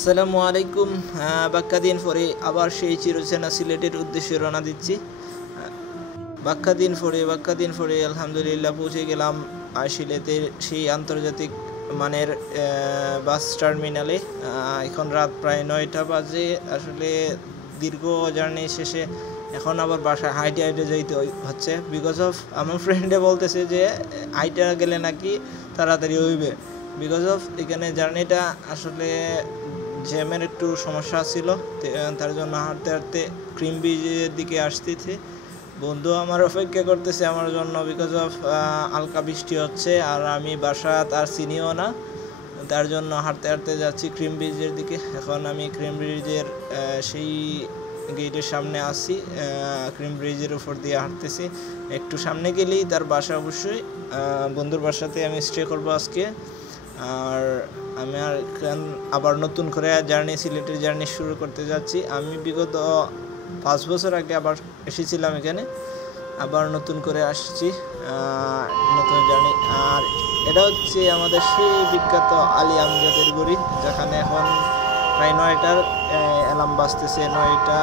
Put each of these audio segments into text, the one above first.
আসসালামু আলাইকুম। বাক্কা দিন পরে আবার সেই চিরচেনা সিলেটের উদ্দেশ্যে রওনা দিচ্ছি। বাক্কা দিন পরে আলহামদুলিল্লাহ পৌঁছে গেলাম সিলেটের সেই আন্তর্জাতিক মানের বাস টার্মিনালে। এখন রাত প্রায় 9টা বাজে। আসলে দীর্ঘ জার্নি শেষে এখন আবার বাসায় হাইটে যাইতে হচ্ছে, বিকজ অফ আমার ফ্রেন্ডে বলতেছে যে হাইটে গেলে নাকি তাড়াতাড়ি হইবে। বিকজ অফ এখানে জার্নিটা আসলে জ্যামের একটু সমস্যা ছিল, তার জন্য হাঁটতে হাঁটতে ক্রিম ব্রিজের দিকে আসতেছে। বন্ধু আমার অপেক্ষা করতেছে আমার জন্য, বিকজ অফ হালকা বৃষ্টি হচ্ছে আর আমি বাসা তার চিনিও না, তার জন্য হাঁটতে হাঁটতে যাচ্ছি ক্রিম ব্রিজের দিকে। এখন আমি ক্রিম ব্রিজের সেই গেটের সামনে আসি, ক্রিম ব্রিজের উপর দিয়ে হাঁটতেছি। একটু সামনে গেলেই তার বাসা, অবশ্যই বন্ধুর বাসাতে আমি স্টে করবো আজকে। আর আমি আবার নতুন করে সিলেটের জার্নি শুরু করতে যাচ্ছি। আমি বিগত 5 বছর আগে আবার এসেছিলাম এখানে, আবার নতুন করে আসছি নতুন জার্নি। আর এটা হচ্ছে আমাদের সেই বিখ্যাত আলী আমজাদের গড়ি, যেখানে এখন প্রায় 9টার অ্যালার্ম বাজতেছে। 9টা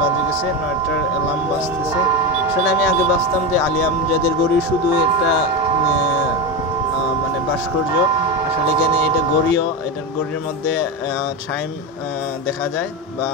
বাজে গেছে, 9টার অ্যালার্ম বাজতেছে। আসলে আমি আগে ভাবতাম যে আলী আমজাদের গড়ি শুধু একটা মানে ভাস্কর্য। আসলে এখানে এটা গড়িও, এটার গড়ির মধ্যে টাইম দেখা যায় বা